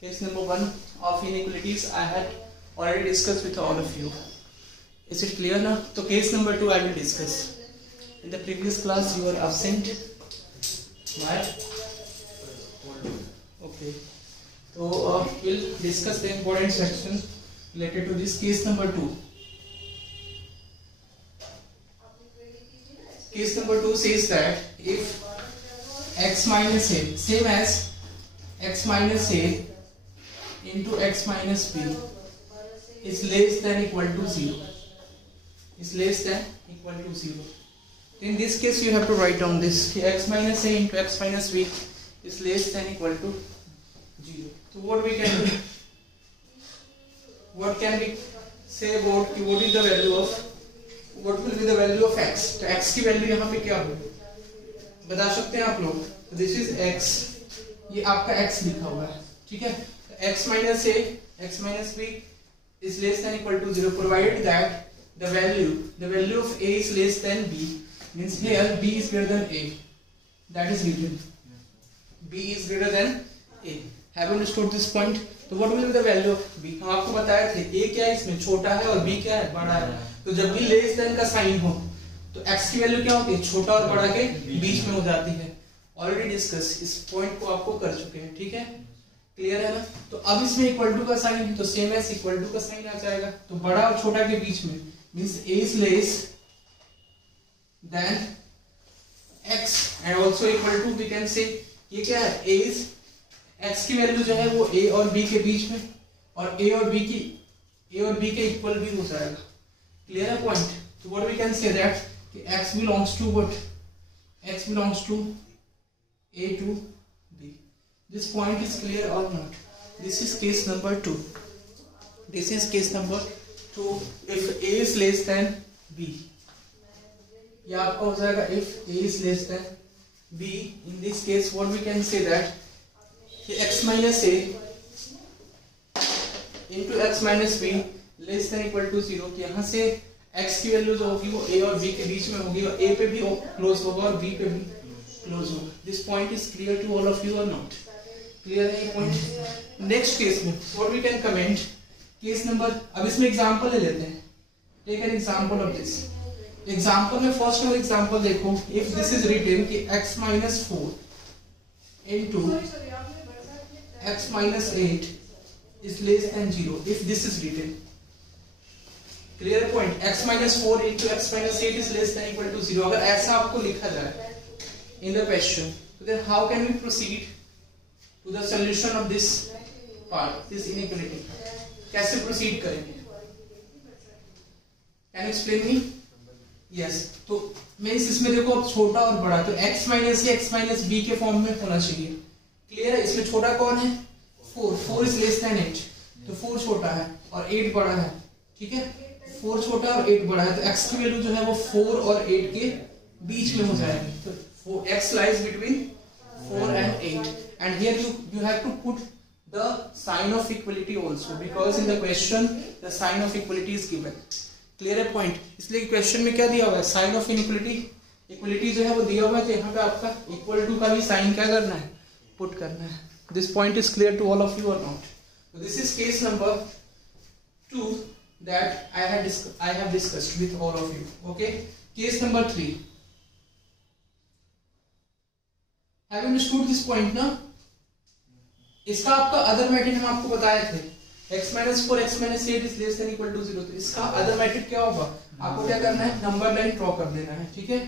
Case number 1 of inequalities I had already discussed with all of you. Is it clear now? So case number 2 I will discuss. In the previous class you were absent. Why? Okay. So we'll discuss the important section related to this case number 2. Case number 2 says that if x minus a, same as x minus a into x minus b is less than equal to 0. Is less than equal to 0. In this case you have to write down this x minus a into x minus b is less than equal to 0. So what we can do? What can we say about what is the value of, what will be the value of x? तो x की value यहाँ पे क्या हो बता सकते हैं आप लोग? दिस इज x, ये आपका x लिखा हुआ है, ठीक है? x minus a, x minus b is less than equal to 0 provided that the value of a is less than b, means here b is greater than a, that is written. b is greater than a. Have you understood this point? तो what will be the value of b? हम आपको बताए थे a क्या है इसमें, छोटा है, और b क्या है, बड़ा है. तो जब भी लेस देन का साइन हो तो x की वैल्यू क्या होती है, छोटा और बड़ा के बीच में हो जाती है. ऑलरेडी डिस्कस इस पॉइंट को आपको कर चुके हैं, ठीक है? क्लियर है ना? तो अब इसमें इक्वल टू का साइन है तो सेम एस इक्वल टू का साइन आ जाएगा. तो बड़ा और छोटा के बीच में means a is less than x and also equal to, we can say ये क्या है, a is x की वैल्यू जो है वो a और b के बीच में, और a और b के इक्वल भी हो जाएगा. क्लियर है पॉइंट? तो what we can say that कि x belongs to what, x belongs to a to b. This point is clear or not? This is case number 2. This is case number 2. If a is less than b, ये आपका हो जाएगा if a is less than b. In this case what we can say that x minus a into x minus b less than equal to 0. कि यहाँ से x की value जो होगी वो a और b के बीच में होगी, और a पे भी क्लोज होगा और b पे भी क्लोज होगा. This point is clear to all of you और नॉट? क्लियर है ये पॉइंट? नेक्स्ट केस में what we can comment, case number, अब इसमें एग्जांपल ले लेते हैं. Take an example of this. Example में फर्स्ट वाला एग्जांपल देखो. इफ दिस इज रिटन कि x minus 4 into x minus 8 is less than 0. If this is written, clear point, x minus 4 into x minus 8 is less than equal to 0. अगर ऐसा आपको लिखा जाए in the question, then how can we proceed to the solution of this part, this inequality? कैसे proceed करेंगे? Can you explain me? Yes. तो means इसमें देखो अब छोटा और बड़ा, तो x minus a x minus b के फॉर्म में होना चाहिए. क्लियर है? इसमें छोटा कौन है? 4 is less than 8. तो 4 छोटा है और 8 बड़ा है, ठीक है? 4 छोटा और 8 बड़ा है, तो x की वैल्यू जो है वो 4 और 8 के बीच में हो जाएगी. तो x lies between 4 and 8, and here you have to put the sign of equality also, because in the question the sign of equality is given. Clear है पॉइंट? इसलिए क्वेश्चन में क्या दिया हुआ है, साइन ऑफ इनइक्वालिटी. इक्वलिटी जो है वो दिया हुआ है, तो यहाँ पे आपका इक्वल टू का भी साइन क्या करना है, पुट करना है. This point is clear to all of you और not? This is case number 2 that I have discussed with all of you. Okay, case number 3. Have you understood this point ना? इसका आपका other method हम आपको बताए थे, x minus 4 x minus 8 is less than equal to 0. तो इसका other method क्या होगा, आपको क्या करना है, नंबर लाइन ड्रॉ कर देना है, ठीक है?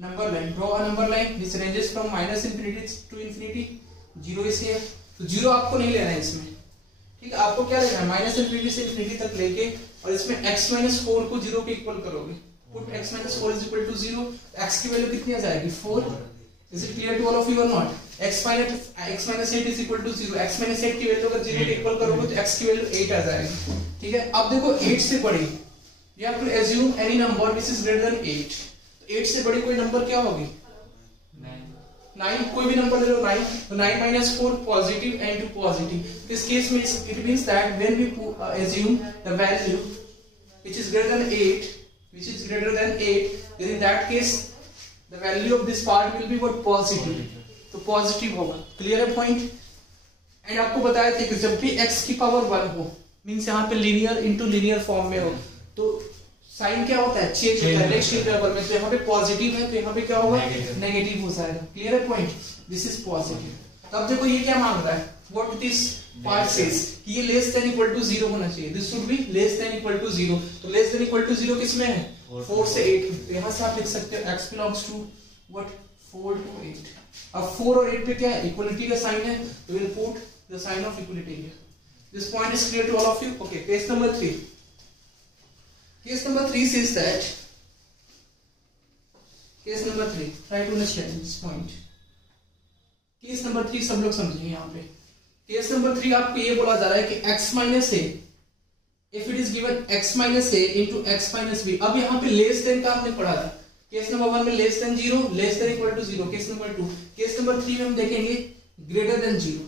Number line, draw a number line this ranges from minus infinity to infinity. 0 इसे है तो 0 आपको नहीं लेना है इसमें, ठीक है? आपको क्या लेना है, माइनस इंफिनिटी से इंफिनिटी तक लेके, और इसमें x minus 4 को 0 के इक्वल करोगे. Put x minus 4 is equal to 0. x की वैल्यू कितनी आ जाएगी, 4. Is it clear to all of you or not? x minus 8 is equal to 0. x minus 8 की वैल्यू अगर 0 के इक्वल करोगे तो x की वैल्यू 8 आ जाएगी, ठीक है? अब देखो 8 से बड़ी, you have to assume any number which is greater than 8. तो 8 से बड़ी कोई नंबर क्या होगी, 9. कोई भी नंबर ले लो, 9. तो 9 minus 4 positive and 2 positive. This case means it means that when we assume the value which is greater than 8, then in that case the value of this part will be what, positive. तो positive होगा. Clear है point? And आपको बताया था कि जब भी x की पावर 1 हो, मीन्स यहाँ पे लीनियर इंटू लीनियर फॉर्म में हो, तो साइन क्या होता है, चेंज होता है नेक्स्ट टेबल में। तो यहाँ पे पॉजिटिव है तो यहाँ पे क्या होगा, नेगेटिव हो जाएगा। क्लियर है पॉइंट, दिस इज पॉजिटिव। तो अब देखो ये क्या मांग रहा है, व्हाट दिस पार्ट सेज कि ये लेस देन इक्वल टू 0 होना चाहिए, this should be less than equal to 0। तो लेस देन इक्वल टू 0 किसमें है, 4 से 8। तो यहाँ से आप लिख सकते हो x belongs to what, 4 to 8। अब 4 और 8 पे क्या है, इक्वलिटी का साइन है, तो will put the sign of equality here. This point is clear to all of you. Okay, case number 3। Case number 3 says that, case number 3 try to understand this point। Case number 3 सब लोग समझेंगे यहाँ पे। Case number 3 आपको ये बोला जा रहा है कि x minus a, if it is given x minus a into x minus b. अब यहाँ पे लेस देन का हमने पढ़ा था, केस नंबर 1 में less than 0, less than equal to 0। Case number 2, case number 3 में हम देखेंगे greater than 0,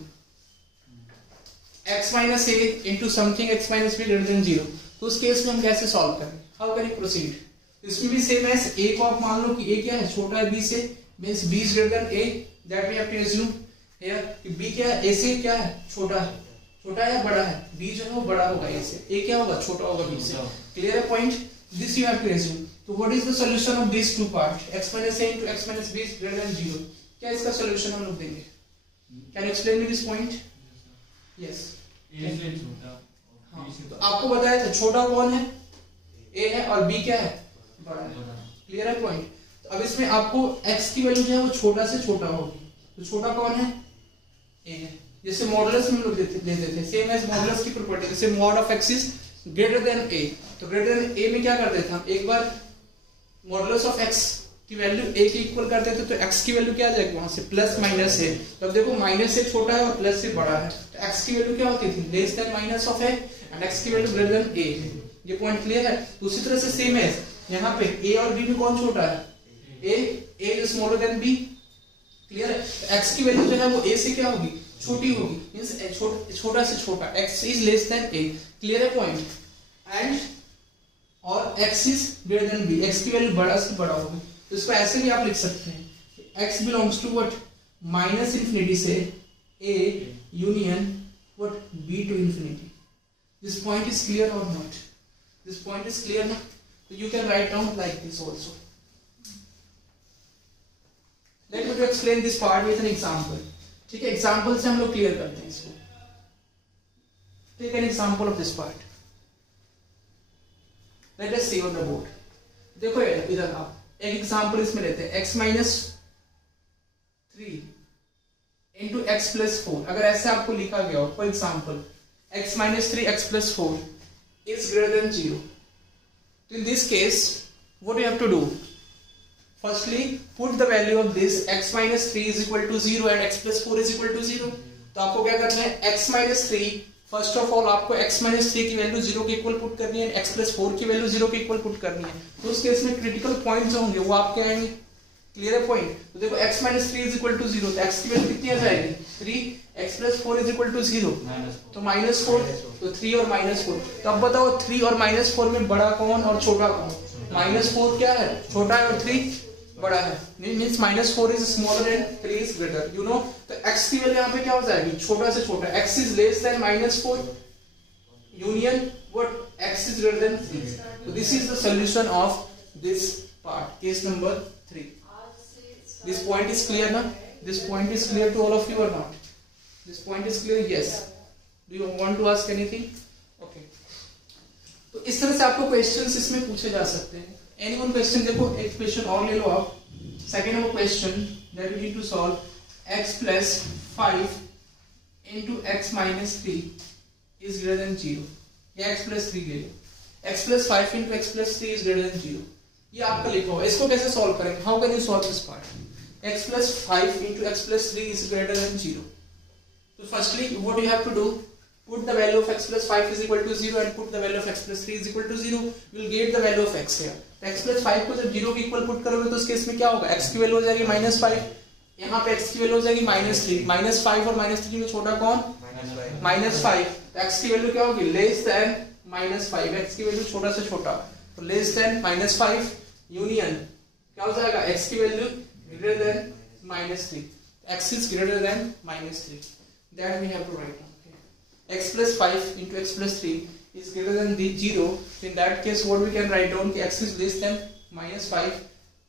x minus a into something x minus b greater than 0। तो उस केस में हम कैसे सॉल्व करें, हाउ कैन यू प्रोसीड। इसमें भी सेम है, a को आप मान लो कि a क्या है, छोटा है b से, means b is greater than a, that we have to assume here कि b क्या है, a से क्या है, छोटा है, छोटा है या बड़ा है, b जो है वो बड़ा होगा a से, a क्या होगा, छोटा होगा b से। क्लियर है point, this you have to assume. तो what is the solution of this two part, x minus a into x minus b is greater than 0। क्या इसका सॉल्यूशन हम लोग देंगे, can you explain me this point. Yes, तो आपको बताया था छोटा कौन है, a है, और b क्या है, बड़ा है। क्लियर है पॉइंट। तो अब इसमें आपको x की वैल्यू जो है वो छोटा से छोटा होगी, तो छोटा कौन है, a है। जैसे मॉडुलस में हम लोग लेते थे, सेम एज मॉडुलस की प्रॉपर्टी, जैसे mod of x is greater than a, तो ग्रेटर देन a में क्या करते थे हम, एक बार मॉडुलस ऑफ x की वैल्यू a के इक्वल कर देते, तो x की वैल्यू क्या आ जाएगी वहां से, प्लस माइनस है। तो अब देखो माइनस से छोटा है और प्लस से बड़ा है, तो x की वैल्यू क्या होती थी, less than minus of a, and x की वैल्यू ग्रेटर देन a। ये पॉइंट क्लियर है। तो उसी तरह से सेम है, यहाँ पे a और b में कौन छोटा है, a is smaller then b। Clear है। तो x की वैल्यू जो है वो a से क्या होगी, छोटी होगी, मींस छोटा से छोटा, x is less then a। Clear है पॉइंट। एंड और x is greater then b, x की वैल्यू बड़ा से बड़ा होगी। तो इसको ऐसे भी आप लिख सकते हैं, x belongs to what, minus infinity से a union what, b to infinity. This point is clear और not, this point is clear ना। तो you can write down like this also. Let me to explain this part with an example. ठीक है, example से हम लोग clear करते हैं इसको। Take an example of this part, let us see on the board. देखो इधर आप एक एग्जांपल इसमें लेते हैं, x minus 3 into x plus 4। अगर ऐसे आपको लिखा गया हो, for example x minus 3 x plus 4 is greater than 0. In this case, what you have to do? Firstly, put the value of this x minus 3 is equal to 0 and x plus 4 is equal to 0. तो आपको क्या करना है, x minus 3, first of all आपको x minus 3 की value 0 के equal put करनी है, x plus 4 की वैल्यू 0 के इक्वल पुट करनी है। तो उस केस में क्रिटिकल पॉइंट जो होंगे वो आपके आएंगे। क्लियर है पॉइंट। तो देखो x minus 3 is equal to 0, तो x की वैल्यू कितनी आ जाएगी, 3, x plus 4 is equal to 0, तो -4, तो 3 और -4। तो अब बताओ 3 और -4 में बड़ा कौन और छोटा कौन, -4 क्या है, छोटा है, और 3 बड़ा है, means -4 is smaller and 3 is greater, you know. तो x की वैल्यू यहाँ पे क्या हो जाएगी, छोटा से छोटा, x is less then -4 union what, x is greater then 3। तो this is the solution of this part, case number 3। This point is clear ना? This point is clear to all of you or not? This point is clear? Yes. Do you want to ask anything? Okay. तो इस तरह से आपको questions इसमें पूछे जा सकते हैं। Any one question, देखो एक क्वेश्चन और ले लो आप। Second number question that we need to solve, x plus 5 into x minus 3 is greater than 0. या x plus 3 ले लो। x plus 5 into x plus 3 is greater than 0. ये आपका लिखा हुआ है। इसको कैसे सॉल्व करेंगे? How can you solve this part? x plus 5 into x plus 3 is greater than 0. So firstly, what you have to do? Put the value of x plus 5 is equal to 0 and put the value of x plus 3 is equal to 0. You will get the value of x here. तो x plus 5 को जब 0 के equal put करोगे तो उस case में क्या होगा? x की वैल्यू हो जाएगी -5, यहाँ पे x की वैल्यू हो जाएगी -3। -5 और -3 में छोटा कौन? -5। तो x की वैल्यू क्या होगी? Less than -5। x की वैल्यू छोटा से छोटा, तो लेस देन -5 यूनियन क्या हो जाएगा? x की value greater than -3, x is greater than -3. that we have to write down. Okay. X plus 5 into x plus 3 is greater than 0. So in that case, what we can write down? X is less than minus 5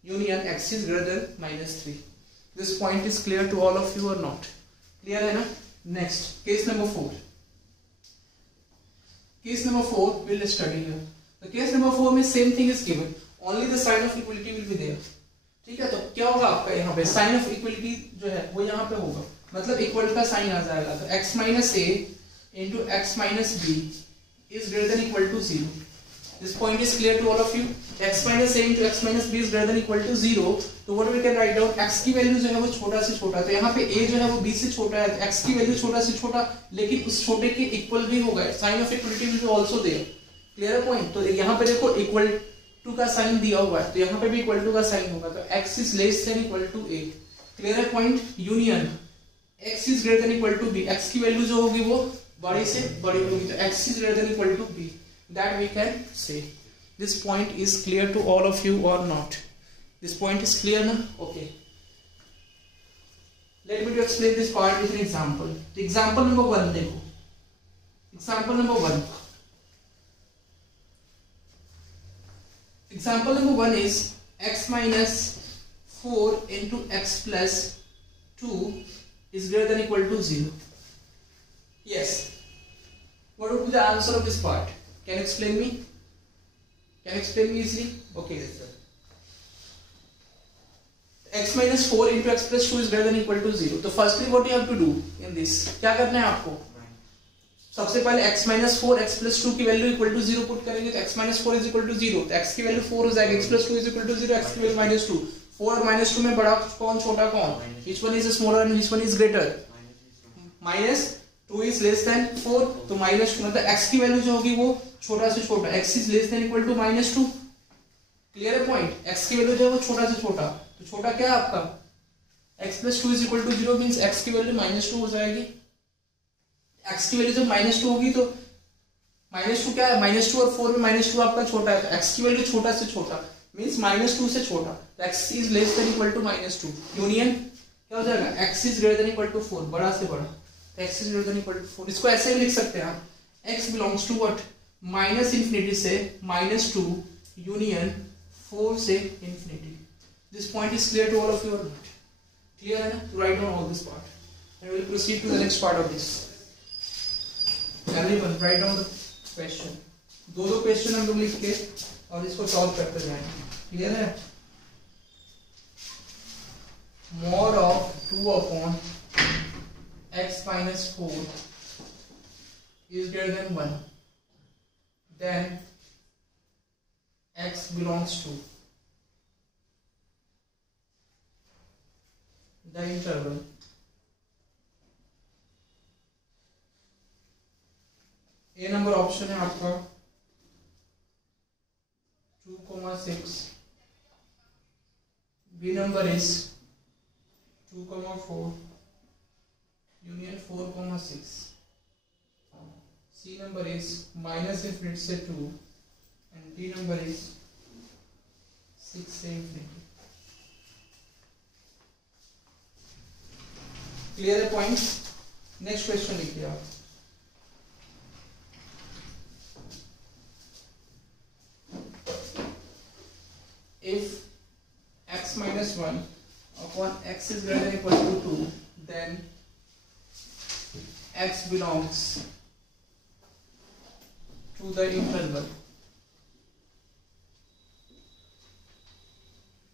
union x is greater than minus 3. This point is clear to all of you or not? Clear hai na? Next, case number 4. Case number 4 we'll study here. The case number 4 में same thing is given. Only the sign of equality will be there. ठीक है, तो क्या होगा आपका यहाँ पे sign of equality जो है वो यहाँ पे होगा, मतलब इक्वल का साइन आ जाएगा. तो x minus a into x minus b is greater than equal to 0. This point is clear to all of you. x minus a into x minus b is greater than equal to 0. तो what we can write down, x की value जो है वो छोटा से छोटा, तो यहाँ पे a जो है वो b से छोटा है, तो x की वैल्यू छोटा से छोटा लेकिन उस छोटे के इक्वल भी होगा. Sign of equality will be also there. Clear point. तो यहाँ पे देखो इक्वल टू का साइन दिया हुआ है, तो यहाँ पे भी इक्वल टू का साइन होगा, तो x is less than equal to a. Clear है point. Union x is greater than equal to b, x की वैल्यू जो होगी वो बड़ी से बड़ी होगी, तो x is greater than equal to b. That we can say. This point is clear to all of you और not? This point is clear ना? Okay. Let me to explain this part with an example. Example number 1 देखो. Example number 1. Example number 1 is x minus 4 into x plus 2 is greater than equal to 0. Yes. What would be the answer of this part? Can you explain me? Can you explain me easily? Okay. Yes, sir. X minus 4 into x plus 2 is greater than equal to 0. So firstly what you have to do in this? क्या करना है आपको? सबसे पहले x minus 4 x plus 2 की value equal to 0 put करेंगे, तो x minus 4 is equal to 0, तो x की वैल्यू 4 हो जाएगी, x plus 2 is equal to 0, x की वैल्यू माइनस 2. 4 और माइनस 2 में बड़ा कौन छोटा कौन? Which one is smaller and which one is greater? Minus 2 is less then 4, तो माइनस 2 मतलब x की वैल्यू जो होगी वो छोटा से छोटा, x is less than equal to minus 2. Clear है पॉइंट. x की वैल्यू जो है वो छोटा से छोटा, तो छोटा क्या है आपका? x plus 2 is equal to 0 means x की वैल्यू माइनस 2 हो जाएगी. x की वैल्यू जब माइनस 2 होगी तो माइनस 2 क्या है? माइनस 2 और 4 में माइनस 2 आपका छोटा है, तो x की वैल्यू छोटा से छोटा मींस माइनस 2 से छोटा, तो x is less than equal to minus 2. Union क्या हो जाएगा? x is greater than equal to 4, बड़ा से बड़ा, तो x is greater than equal to 4. इसको ऐसे भी लिख सकते हैं आप, x belongs to what? Minus infinity से माइनस 2 यूनियन 4 से infinity. This point is clear to all of you और नॉट? क्लियर है ना? To write down all this part and we will proceed to the next part of this. Everyone write down the question. दो question हम लोग लिख के और इसको सॉल्व करते जाएंगे. क्लियर है? Mod of 2 upon x minus 4 is greater than 1, then x belongs to the interval A number option है आपका 2,6, B number is 2,4 union 4,6, C number is minus infinity से 2 एंड डी नंबर इज 6 से infinity. Clear है point? Next question लिखिए आप. If x minus 1 upon x is greater than equal to 2, then x belongs to the interval.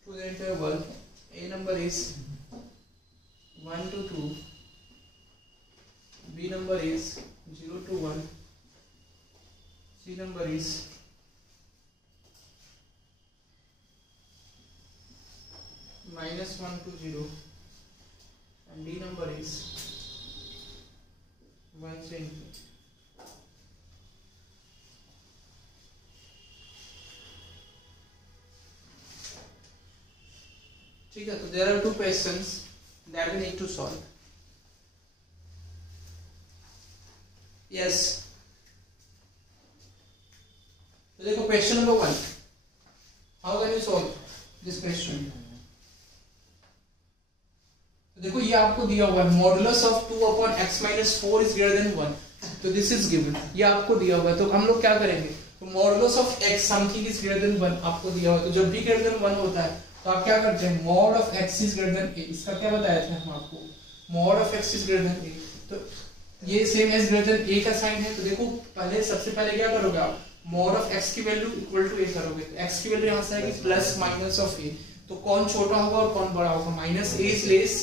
To the interval, a number is 1 to 2, b number is 0 to 1, c number is minus 1 to 0 and d number is 1 से infinity. ठीक है, तो there are two questions that we need to solve. Yes. तो देखो question number 1. How can you solve this question? देखो ये आपको दिया हुआ है modulus of 2 upon x minus 4 is greater than 1, तो दिस इज गिवन, ये आपको दिया हुआ है। तो हम लोग क्या करेंगे, तो modulus of x something is greater than 1 आपको दिया हुआ है, तो जब भी ग्रेटर देन 1 होता है तो आप क्या करते हैं, mod of x is greater than a, इसका क्या बताया था हम आपको, mod of x is greater than a, तो ये same as greater than a का साइन है। तो देखो पहले सबसे पहले क्या करोगे आप, मॉड ऑफ x की वैल्यू इक्वल टू a करोगे, तो x की वैल्यू यहां से आएगी प्लस माइनस ऑफ a, तो कौन छोटा होगा और कौन बड़ा होगा, minus a is less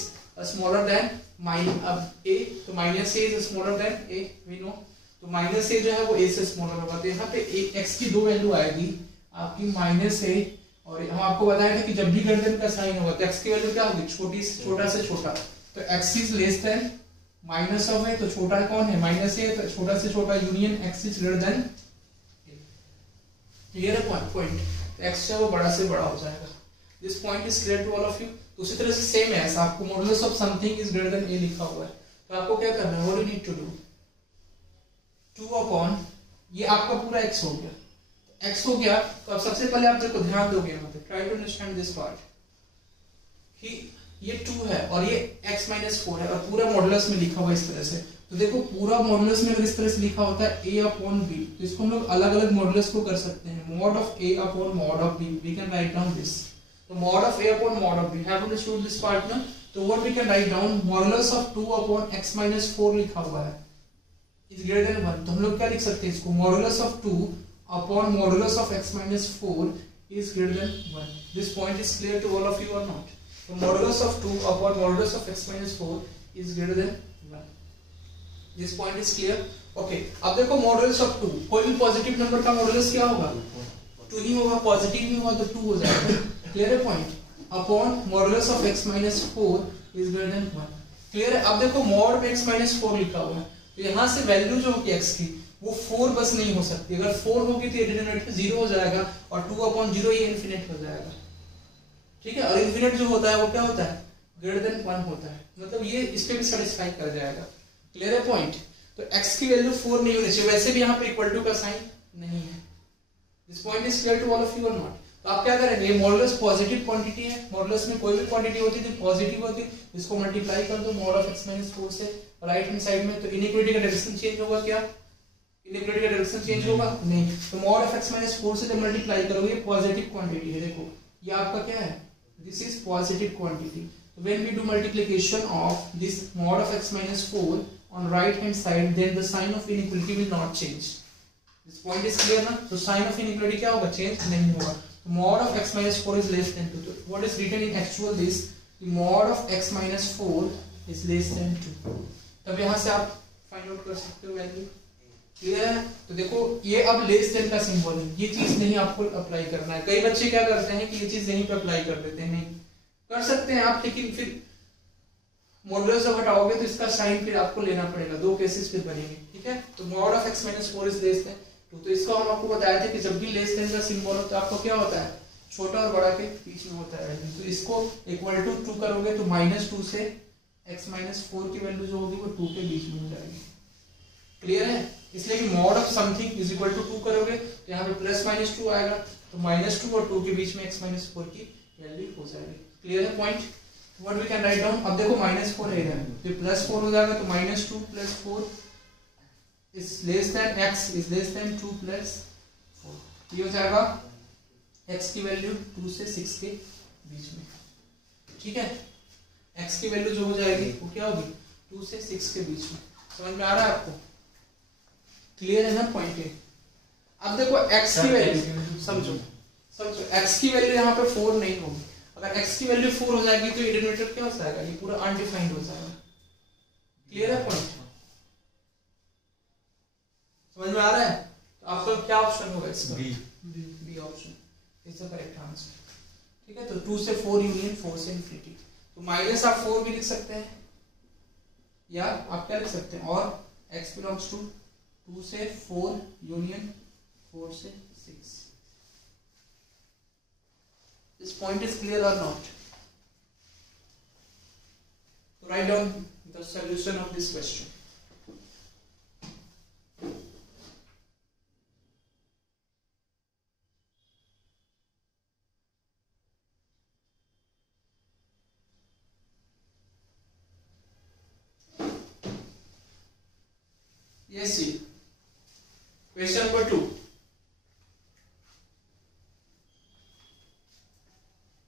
smaller than minus अब a, तो minus a is smaller than a we know, तो माइनस a जो है वो a से स्मॉलर होगा, तो यहाँ पे x की दो वैल्यू आएगी आपकी माइनस a, और हम आपको बताया था कि जब भी गर्दन का साइन होगा तो x की वैल्यू क्या होगी, छोटा से छोटा, तो x is less then minus of a, तो छोटा कौन है माइनस a, तो छोटा से छोटा union x is greater than a, clear है पॉइंट, तो x जो है वो बड़ा से बड़ा हो जाएगा। This point is clear to all of you. उसी तरह से सेम है, आपको modulus of something is greater than a लिखा हुआ है, तो आपको क्या करना है, what you need to do, 2 upon ये आपका पूरा x हो गया, तो x हो गया, तो अब सबसे पहले आप देखो ध्यान दोगे यहाँ पे, try to understand this part कि ये 2 है और ये x माइनस 4 है और पूरा मॉडुलस में लिखा हुआ है इस तरह से, तो देखो पूरा मॉडुलस में अगर इस तरह से लिखा होता है a अपॉन b, तो इसको हम लोग अलग अलग मॉडुलस को कर सकते हैं, mod of a upon mod of b, we can write down this, तो mod of a upon mod of b, have understood this part ना, तो what we can write down, modulus of 2 upon x minus 4 लिखा हुआ है is greater than 1, तो हम लोग क्या लिख सकते हैं इसको, modulus of 2 upon modulus of x minus 4 is greater than 1, this point is clear to all of you और नॉट, तो modulus of 2 upon modulus of x minus 4 is greater than 1, this point is clear, okay. अब देखो modulus of 2, कोई भी positive number का modulus क्या होगा, 2 ही होगा, पॉजिटिव ही होगा तो 2 हो जाएगा, क्लियर है point, upon modulus of x minus 4 is greater than 1, clear है। अब देखो मॉड में x माइनस 4 लिखा हुआ है, तो यहाँ से वैल्यू जो होगी x की वो 4 बस नहीं हो सकती, अगर 4 होगी तो ये डिनोमिनेटर 0 हो जाएगा और 2 अपॉन 0 ये इनफिनिट हो जाएगा, ठीक है, और इनफिनिट जो होता है वो क्या होता है, ग्रेटर देन 1 होता है, मतलब ये इस पे भी सेटिस्फाई कर जाएगा, क्लियर है पॉइंट, तो x की वैल्यू 4 नहीं होनी चाहिए, वैसे भी यहाँ पे इक्वल टू का साइन नहीं है, this point is clear to all of you और नॉट। तो आप क्या करेंगे, ये मॉडुलस पॉजिटिव क्वांटिटी है, मॉडुलस में कोई भी क्वांटिटी होती है तो पॉजिटिव होती है, इसको मल्टीप्लाई कर दो मॉड ऑफ x माइनस 4 से राइट हैंड साइड में, तो इनइक्वालिटी का डायरेक्शन चेंज होगा, क्या इनइक्वालिटी का डायरेक्शन चेंज होगा नहीं, तो मॉड ऑफ x माइनस 4 से जब मल्टीप्लाई करोगे ये पॉजिटिव क्वांटिटी है, देखो ये आपका क्या है, दिस इज पॉजिटिव क्वांटिटी, तो when we do multiplication of this mod of x minus 4 on right hand side, then the sign of inequality will not change. This point is clear ना, तो sign of inequality क्या होगा, change नहीं होगा, तो mod of x minus 4 is less than 2, तो what is written in actual this, the mod of x minus 4 is less than 2, तब यहाँ से आप फाइंड आउट कर सकते हो वैल्यू, क्लियर है। तो देखो ये अब लेस देन का सिंबल है, ये चीज नहीं आपको अप्लाई करना है, कई बच्चे क्या करते हैं कि ये चीज यहीं पे अप्लाई कर देते हैं, नहीं कर सकते हैं आप, लेकिन फिर मॉडुलस जब हटाओगे तो इसका साइन फिर आपको लेना पड़ेगा, दो केसेस फिर बनेंगे, ठीक है। तो mod of x minus 4 is less then 2, तो इसको हम आपको बताया था कि जब भी लेस देन का सिंबल हो तो आपको क्या होता है, छोटा और बड़ा के बीच में होता है, तो इसको इक्वल टू 2 करोगे तो -2 से x माइनस 4 की वैल्यू जो होगी वो 2 के बीच में हो जाएगी, क्लियर है। इसलिए कि mod of something is equal to 2 करोगे तो यहाँ पे प्लस माइनस 2 आएगा, तो -2 और 2 के बीच में x माइनस 4 की वैल्यू हो जाएगी, क्लियर है point. What we can write down, अब देखो -4 है इधर, तो +4 हो जाएगा, तो -2 + 4 is less then x is less then 2 + 4, ये हो जाएगा x की वैल्यू 2 से 6 के बीच में, ठीक है। x की वैल्यू जो हो जाएगी वो क्या होगी, 2 से 6 के बीच में, समझ में आ रहा है आपको, क्लियर है ना पॉइंट है। अब देखो x की वैल्यू समझो x की वैल्यू यहाँ पे 4 नहीं होगी, अगर x की वैल्यू 4 हो जाएगी तो ये डिनोमिनेटर क्या हो जाएगा, ये पूरा अनडिफाइंड हो जाएगा, क्लियर है पॉइंट, समझ में आ रहा है। तो आपका क्या ऑप्शन होगा इसका, B option is the correct answer, ठीक है। तो 2 से 4 यूनियन 4 से इंफिनिटी, तो माइनस आप 4 भी लिख सकते हैं या आप क्या लिख सकते हैं, और x बिलोंग्स टू 2 से 4 यूनियन 4 से 6, this point is clear or not, write down the solution of this question. Yes, see. Question number 2.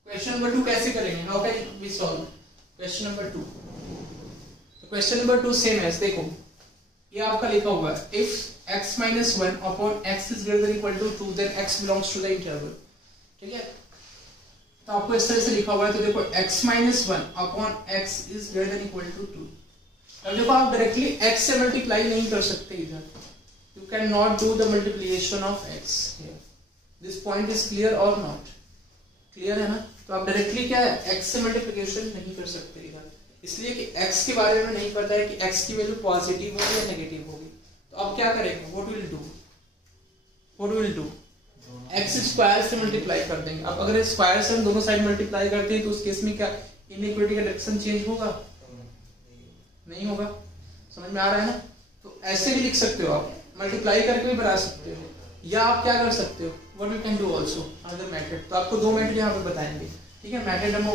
Question number 2 कैसे करेंगे? How can we solve? Question number 2. तो question number 2 same है. देखो ये आपका लिखा हुआ है if x minus 1 upon x is greater than equal to 2 then x belongs to the interval. ठीक है, तो आपको इस तरह से लिखा हुआ है. तो देखो x minus 1 upon x is greater than equal to 2. अब देखो आप डायरेक्टली x से मल्टीप्लाई नहीं कर सकते इधर. You cannot do the multiplication of x here. This point is clear or not? Clear है ना? तो आप डायरेक्टली क्या है x से मल्टीप्लिकेशन नहीं कर सकते इधर, इसलिए कि x के बारे में नहीं पता है कि x की वैल्यू पॉजिटिव होगी या नेगेटिव होगी. तो अब क्या करेंगे? What will do? x square से मल्टीप्लाई कर देंगे. अब अगर स्क्वायर से हम दोनों साइड मल्टीप्लाई करते हैं तो उस केस में क्या इनइक्वालिटी का डायरेक्शन चेंज होगा? नहीं होगा. समझ में आ रहा है ना? तो ऐसे भी लिख सकते हो आप, मल्टीप्लाई करके भी बना सकते हो, या आप क्या कर सकते हो what you can do also other method. तो आपको दो मेथड यहाँ पे बताएंगे. ठीक है, method number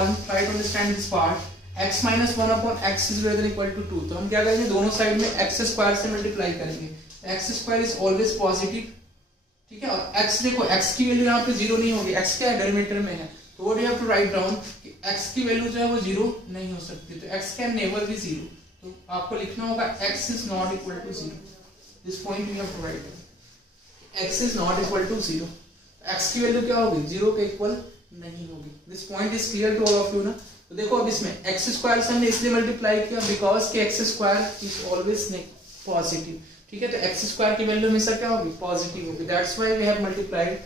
1 try to understand this part. x minus 1 upon x is greater than equal to 2. तो हम क्या करेंगे? दोनों साइड में x स्क्वायर से मल्टीप्लाई करेंगे. x square is always positive. ठीक है, और x देखो x की वैल्यू यहाँ पे जीरो नहीं होगी. x क्या है? डेरिवेटिव में है. तो what you have to write down कि x की वैल्यू जो है वो जीरो नहीं हो सकती. तो x can never be zero. तो आपको लिखना होगा x is not equal to 0. This point you have to write. x is not equal to 0. x की वैल्यू क्या होगी? जीरो के इक्वल नहीं होगी. This point is clear to all of you ना? तो देखो अब इसमें x स्क्वायर से हमने इसलिए मल्टीप्लाई किया बिकॉज के x square is always positive. ठीक है, तो x स्क्वायर की वैल्यू हमेशा क्या होगी? पॉजिटिव होगी. That's why we have multiplied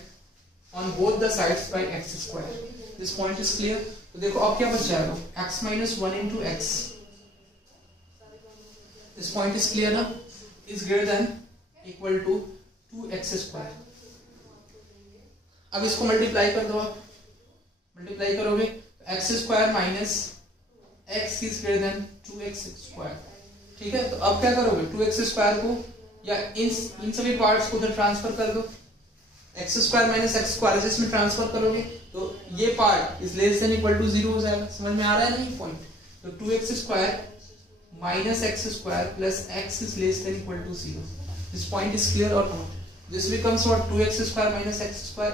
on both the sides by x square. This point is clear. तो देखो अब क्या बच जाएगा? x minus 1 into x. This point is clear now? Is greater than equal to 2x square. अब इसको multiply कर दो. आप मल्टीप्लाई करोगे x square minus x is greater then 2x square. ठीक है, तो अब क्या करोगे? 2x स्क्वायर को या इन सभी पार्ट्स को उधर ट्रांसफर कर दो. x square minus x square इसमें ट्रांसफर करोगे तो ये part is less than equal to 0 हो जाएगा. समझ में आ रहा है नहीं पॉइंट? तो 2x square minus x square plus x is less than equal to 0. This point is clear or not? This becomes what? 2x square minus x square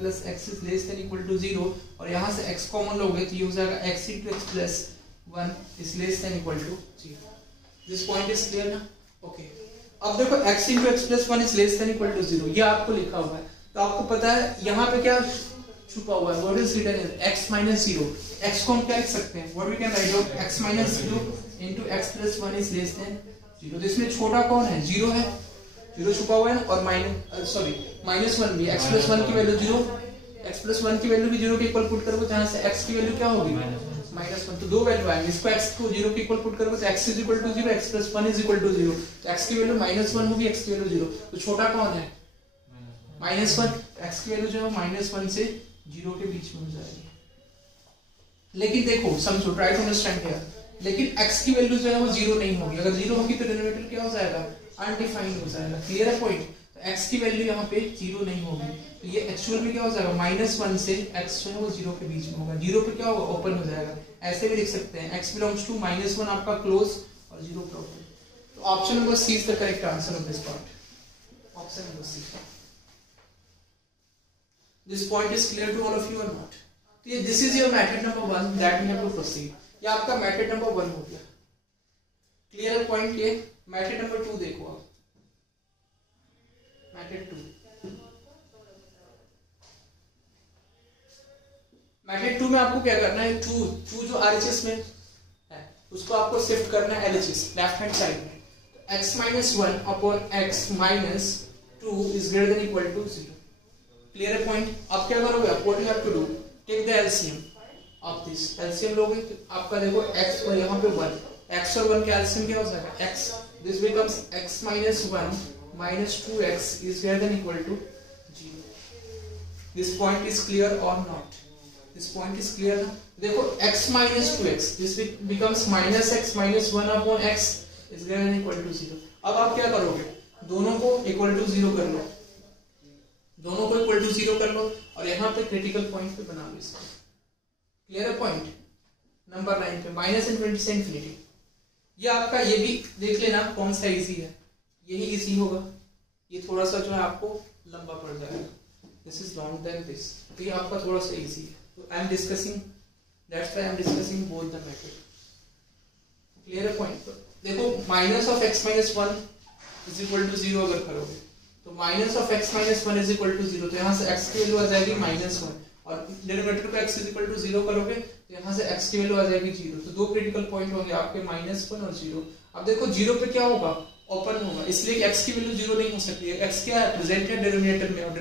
plus x is less than equal to 0. और यहाँ से x common लोगे तो ये हो जाएगा x into x plus 1 is less than equal to 0. This point is clear ना? Okay. अब देखो x into x plus 1 is less than equal to 0. ये आपको लिखा हुआ है. तो आपको पता है यहाँ पे क्या छुपा हुआ है? What is written is x minus 0. x को हम क्या लिख सकते हैं? What we can write down? x minus 0 into x plus 1 is less than 0. तो इसमें छोटा कौन है? 0 है. 0 छुपा हुआ है ना? और माइनस 1 भी. x plus 1 की वैल्यू 0. x plus 1 की वैल्यू भी 0 के इक्वल पुट करोगे जहाँ से x की वैल्यू क्या होगी? माइनस 1. तो दो वैल्यू आएंगे. इसको x को 0 के इक्वल पुट करोगे तो x is equal to 0, x plus 1 is equal to 0. तो x की वैल्यू माइनस 1 होगी, x की वैल्यू 0. तो छोटा कौन है? माइनस 1. x की वैल्यू जो है माइनस 1 से 0 के बीच में हो जाएगी. लेकिन देखो समझो, ट्राई टू अंडरस्टैंड हियर. लेकिन x की वैल्यू जो है वो 0 नहीं होगी. अगर 0 होगी तो डेरिवेटिव क्या हो जाएगा? अनडिफाइंड हो जाएगा. क्लियर है पॉइंट? तो x की वैल्यू यहाँ पे 0 नहीं होगी. तो ये एक्चुअल में क्या हो जाएगा? माइनस 1 से x जो है वो 0 के बीच में होगा. 0 पे क्या होगा? ओपन हो जाएगा. ऐसे भी लिख सकते हैं x बिलोंग्स टू माइनस 1 आपका क्लोज और 0 पे ओपन. तो option number C is the correct answer of this part. Option number C. This point is clear to all of you और not? This is your method number 1 that we have to proceed. ये आपका method number 1 हो गया. Clear है point? ये method number 2 देखो आप. Method 2 में आपको क्या करना है? 2 जो RHS में है उसको आपको शिफ्ट करना है LHS लेफ्ट हैंड साइड में. तो x minus 1 upon x minus 2 is greater than equal to 0. Clear है पॉइंट? आप क्या करोगे? आप what you have to do? Take the LCM of this. LCM लोगे तो आपका देखो x और यहाँ पे 1. x और 1 का LCM क्या हो जाएगा? x. This becomes x minus 1 minus 2x is greater than equal to 0. This point is clear or not? This point is clear. देखो x minus 2x. This becomes minus x minus 1 upon x is greater than equal to 0. अब आप क्या करोगे? दोनों को equal to 0 कर लो. दोनों को इक्वल टू 0 कर लो और यहाँ पे क्रिटिकल पॉइंट पे बना लो इसको. क्लियर है पॉइंट? नंबर 9 पे माइनस इनफिनिटी से इन्फिनिटी. ये आपका ये भी देख लेना कौन सा इजी है, यही इजी होगा, ये थोड़ा सा जो है आपको लंबा पड़ जाएगा, this is long than this, तो ये आपका थोड़ा सा इजी है, तो I am discussing, that's why I am discussing both the method. Clear है पॉइंट? देखो minus of x minus 1 is equal to 0 अगर करोगे तो minus of x minus 1 is equal to 0, तो यहाँ से x की वैल्यू आ जाएगी -1, और डिनोमिनेटर को x इज इक्वल टू 0 करोगे तो यहाँ से x की वैल्यू आ जाएगी 0, तो दो क्रिटिकल पॉइंट होंगे आपके -1 और 0। अब देखो 0 पे क्या होगा, ओपन होगा, इसलिए कि x की वैल्यू 0 नहीं हो सकती है, x क्या है प्रेजेंट है डिनोमिनेटर में, और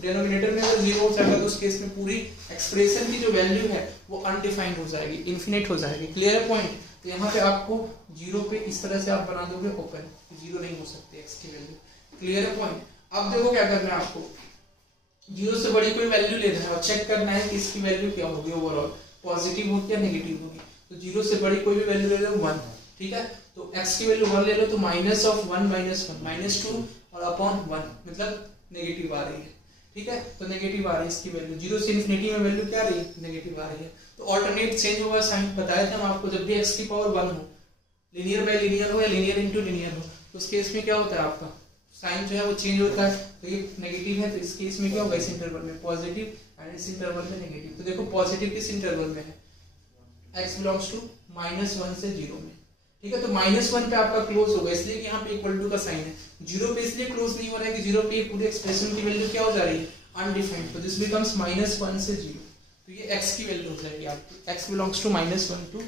डिनोमिनेटर में अगर 0 हो जाएगा तो उस केस में पूरी एक्सप्रेशन की जो वैल्यू है वो अनडिफाइंड हो जाएगी, इन्फिनिट हो जाएगी। क्लियर है पॉइंट? तो यहाँ पे आपको 0 पे इस तरह से आप बना दोगे ओपन, 0 नहीं हो सकती x की वैल्यू। क्लियर है पॉइंट? अब देखो क्या करना है आपको, 0 से बड़ी कोई वैल्यू लेना है और चेक करना है कि इसकी वैल्यू क्या होगी, ओवरऑल पॉजिटिव होगी या नेगेटिव होगी। तो 0 से बड़ी कोई भी वैल्यू ले लो 1, ठीक है, तो x की वैल्यू 1 ले लो, तो माइनस ऑफ 1 माइनस 2 और अपॉन 1 मतलब नेगेटिव आ रही है, ठीक है, तो नेगेटिव आ रही है इसकी वैल्यू, 0 से इन्फिनिटी में वैल्यू क्या आ रही है, नेगेटिव आ रही है। तो ऑल्टरनेट चेंज होगा साइन, बताया था हम आपको, जब भी x की पावर 1 हो, लीनियर बाय लीनियर हो या लीनियर इनटू लीनियर हो, तो उस केस में क्या होता है आपका साइन जो है वो चेंज होता है, तो ये नेगेटिव है, तो इस केस में क्या होगा, इस इंटरवल में पॉजिटिव एंड इस इंटरवल में नेगेटिव। तो देखो पॉजिटिव किस इंटरवल में है, x बिलोंग्स टू -1 से 0 में, ठीक है, तो -1 पे आपका क्लोज होगा, इसलिए कि यहाँ पे इक्वल टू का साइन है, 0 पे इसलिए क्लोज नहीं हो रहा है कि 0 पे पूरी एक्सप्रेशन की वैल्यू क्या हो जा रही है, अनडिफाइंड, तो दिस बिकम्स -1 से 0, तो ये x की वैल्यू हो जाएगी आपकी, x belongs to -1 to 0।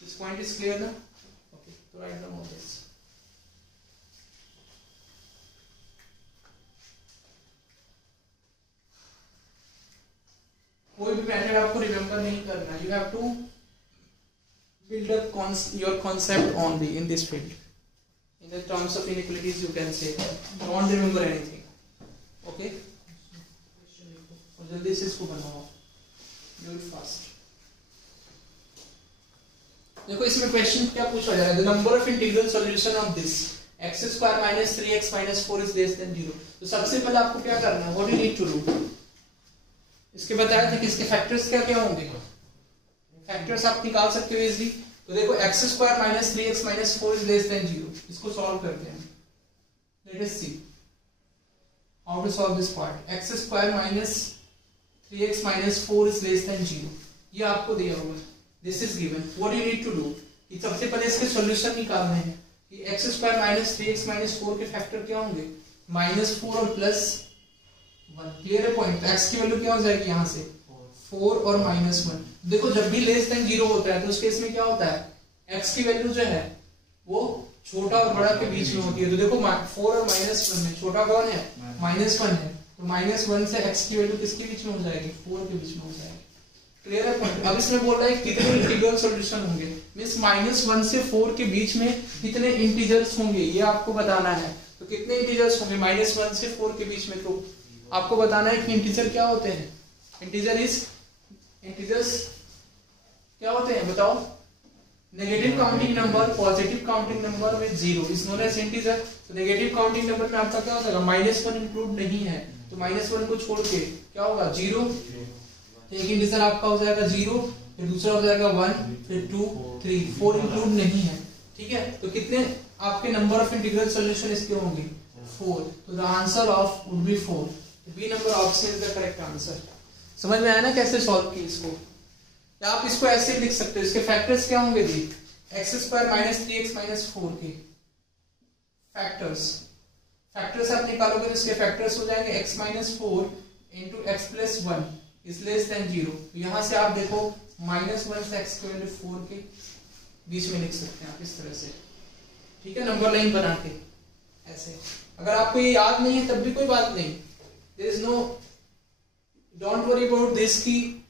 This point is clear ना? ओके, तो राइट डाउन ऑल दिस। कोई भी मेथड आपको रिमेंबर नहीं करना, you have to build up your concept only in this field. In the terms of inequalities you can say don't remember anything, okay? और जल्दी से इसको बनाओ, do it fast। देखो इसमें क्वेश्चन क्या पूछा जा रहा है, the number of integral solution of this x square minus 3x minus 4 is less than 0। तो सबसे पहले आपको क्या करना है, what you need to do, इसके बताया था कि इसके फैक्टर्स क्या क्या होंगे, फैक्टर्स आप निकाल सकते हो इजीली। तो देखो x square minus 3x minus 4 is less than 0, इसको सॉल्व करते हैं, let us see how to solve this part. x square minus 3x minus 4 is less than 0, ये आपको दिया हुआ है, this is given, what you need to do, कि सबसे पहले इसके सॉल्यूशन निकालने हैं कि x square minus 3x minus 4 के फैक्टर क्या होंगे, -4 और +1। क्लियर है पॉइंट? x की वैल्यू क्या हो जाएगी यहाँ से 4 और -1। देखो जब भी लेस देन 0 होता है तो उस केस में क्या होता है, x की वैल्यू जो है वो छोटा और बड़ा के बीच में होती है। तो देखो 4 और -1 में छोटा कौन है, -1 है, तो -1 से x की वैल्यू किसके बीच में हो जाएगी, 4 के बीच में हो जाएगी। क्लियर है पॉइंट? अब इसमें बोल रहा है कितने इंटीग्रल सॉल्यूशन होंगे, मींस -1 से 4 के बीच में कितने इंटीजर्स होंगे ये आपको बताना है। तो कितने इंटीजर्स होंगे -1 से 4 के बीच में, तो आपको बताना है कि इंटीजर क्या होते हैं, इंटीजर्स क्या होते हैं बताओ, negative counting number, positive counting number with 0 is known as integer. तो नेगेटिव काउंटिंग नंबर में आपका क्या हो जाएगा, -1 इंक्लूड नहीं है, तो -1 को छोड़ के क्या होगा 0, एक इंटीजर आपका हो जाएगा 0, फिर दूसरा हो जाएगा 1, फिर 2, 3, 4 इंक्लूड नहीं है, ठीक है। तो कितने आपके नंबर ऑफ इंटीग्रल सॉल्यूशन इसके होंगे 4, तो the answer of would be 4, B number option is the correct answer. समझ में आया ना कैसे सॉल्व की इसको, या आप इसको ऐसे लिख सकते हो, इसके फैक्टर्स क्या होंगे जी, x square minus 3x minus 4 के फैक्टर्स आप निकालोगे तो इसके फैक्टर्स हो जाएंगे x minus 4 into x plus 1 is less than 0। तो यहां से आप देखो -1 से x की वैल्यू 4 के बीच में लिख सकते हैं आप इस तरह से, ठीक है, नंबर लाइन बना के ऐसे। अगर आपको ये याद नहीं है तब भी कोई बात नहीं, there is no, don't worry about this की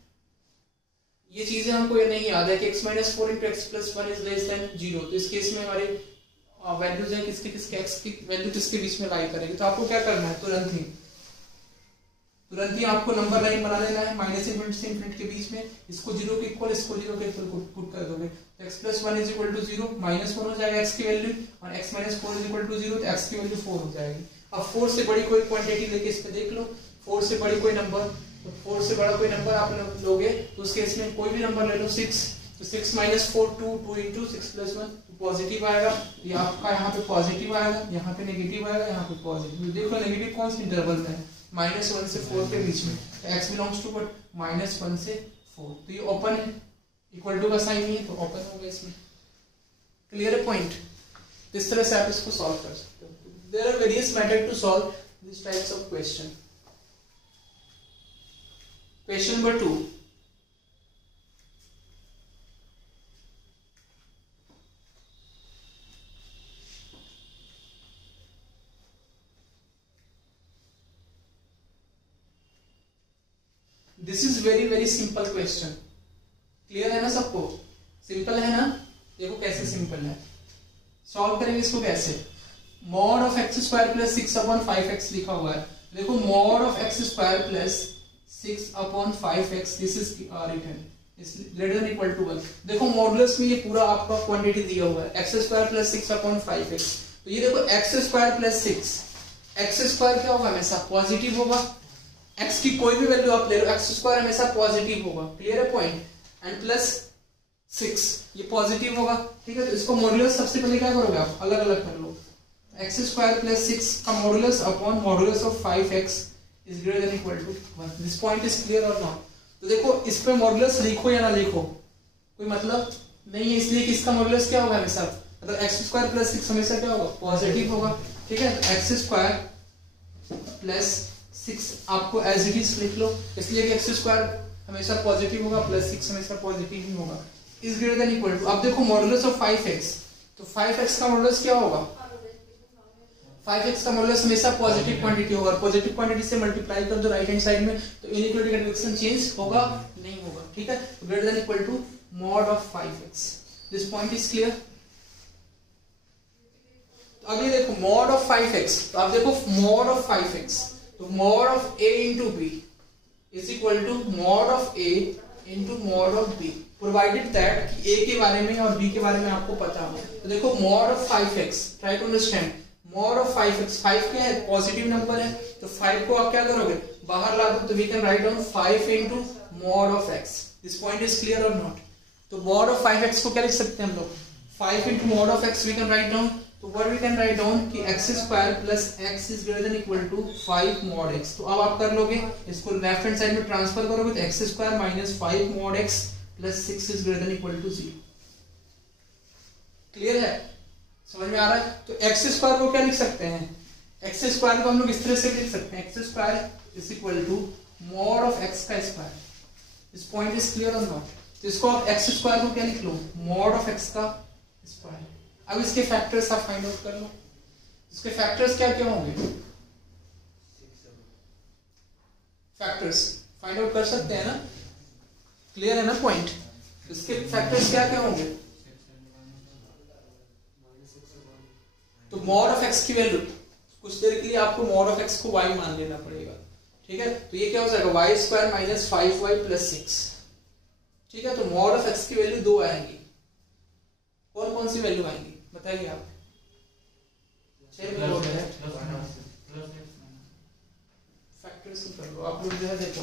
ये चीजें हमको ये नहीं याद है कि x minus 4 into x plus 1 is less than 0। तो इस केस में हमारे वैल्यूज है किसके किसके x की वैल्यू किसके बीच में लाई करेगी। तो आपको क्या करना है, तुरंत ही आपको नंबर लाइन बना लेना है, माइनस इनफिनिटी से इनफिनिटी के बीच में, इसको 0 के इक्वल, इसको 0 के इक्वल पुट कर दोगे तो x plus 1 is equal to 0, -1 हो जाएगा x की वैल्यू, और x minus 4 is equal to 0, तो x की वैल्यू 4 हो जाएगी। अब 4 से बड़ी कोई क्वांटिटी लेके इस पे देख लो, 4 से बड़ी कोई नंबर, तो 4 से बड़ा कोई नंबर आप लोगे तो उस केस में कोई भी नंबर ले लो, 6, तो 6 माइनस 4 2 2 इंटू 6 प्लस 1 पॉजिटिव आएगा, ये आपका यहाँ पे पॉजिटिव आएगा, यहाँ पे नेगेटिव आएगा, यहाँ पे पॉजिटिव। देखो नेगेटिव कौन से इंटरवल में है, -1 से 4 के बीच में, तो x बिलोंग्स टू व्हाट -1 से 4, तो ये ओपन है, इक्वल टू का साइन नहीं है तो ओपन हो गया इसमें। क्लियर है पॉइंट? इस तरह से आप इसको सॉल्व कर सकते हो। There are various method to solve this types of question. Question number 2, this is very very simple question. Clear है ना सबको? सिंपल है ना? देखो कैसे सिंपल है, सॉल्व करेंगे इसको कैसे। Mod of x square plus 6/5x लिखा हुआ है। देखो mod of x square plus 6/5x, this is written is greater than equal to 1। देखो मॉडुलस में ये पूरा आपका क्वांटिटी दिया हुआ है, एक्स स्क्वायर प्लस 6/5x। तो ये देखो x square plus 6, x square क्या होगा, हमेशा पॉजिटिव होगा। x की कोई भी वैल्यू आप ले लो, एक्स स्क्वायर हमेशा पॉजिटिव होगा। क्लियर है पॉइंट? एंड प्लस 6 ये पॉजिटिव होगा, ठीक है। तो इसको मॉडुलस सबसे पहले क्या करोगे आप, अलग अलग कर लो। एक्स स्क्वायर प्लस 6 का modulus upon modulus of 5x is greater than equal to 1। This point is clear और नॉट? तो देखो इस पे मॉडुलस लिखो या ना लिखो कोई मतलब नहीं है, इसलिए कि इसका मॉडुलस क्या होगा हमेशा, मतलब एक्स स्क्वायर प्लस 6 हमेशा क्या होगा, पॉजिटिव होगा, ठीक है। तो एक्स स्क्वायर प्लस 6 आपको एज इट इज लिख लो, इसलिए कि एक्स स्क्वायर हमेशा पॉजिटिव होगा, प्लस 6 हमेशा पॉजिटिव ही होगा, is greater than equal to. अब देखो मॉडुलस ऑफ 5x, तो 5x का मॉडुलस क्या होगा, 5x का मॉडुलस हमेशा पॉजिटिव क्वांटिटी होगा, पॉजिटिव क्वांटिटी से मल्टीप्लाई कर दो राइट हैंड साइड में, तो इनइक्वालिटी का डायरेक्शन चेंज होगा नहीं होगा, ठीक है। तो greater than equal to mod of 5x। This point is clear? तो अभी देखो मॉड ऑफ 5x, तो आप देखो मॉड ऑफ 5x, तो mod of a into b is equal to mod of a into mod of b, provided that कि a के बारे में और b के बारे में आपको पता हो। तो देखो mod of 5x, try to understand, mod of 5x, 5 क्या है, पॉजिटिव नंबर है, तो 5 को आप क्या करोगे, बाहर ला दो, तो we can write down 5 into mod of x। This point is clear और नॉट? तो मॉड ऑफ 5x को क्या लिख सकते हैं हम लोग, 5 into mod of x we can write down, तो what we can write down कि x square plus x is greater than equal to 5 mod x। तो अब आप कर लोगे इसको लेफ्ट हैंड साइड में ट्रांसफर करोगे, तो x square minus 5 mod x plus 6 is greater than equal to 0। Clear है? समझ में आ रहा है? तो x स्क्वायर को क्या लिख सकते हैं, x स्क्वायर को हम लोग इस तरह से लिख सकते हैं, x square is equal to mod of x का square. This point is clear और नॉट? तो इसको आप x स्क्वायर को क्या लिख लो, मॉड ऑफ x का स्क्वायर। अब इसके फैक्टर्स आप फाइंड आउट कर लो, इसके फैक्टर्स क्या क्या होंगे, फैक्टर्स फाइंड आउट कर सकते हैं ना? क्लियर है ना पॉइंट? इसके फैक्टर्स क्या क्या होंगे, तो मॉड ऑफ x की वैल्यू कुछ देर के लिए आपको मॉड ऑफ x को y मान लेना पड़ेगा, ठीक है। तो ये क्या हो जाएगा, y square minus 5y plus 6, ठीक है। तो मॉड ऑफ x की वैल्यू 2 आएंगी, और कौन सी वैल्यू आएंगी बताइए आप, फैक्टर्स ही कर लो आप लोग, जो है देखो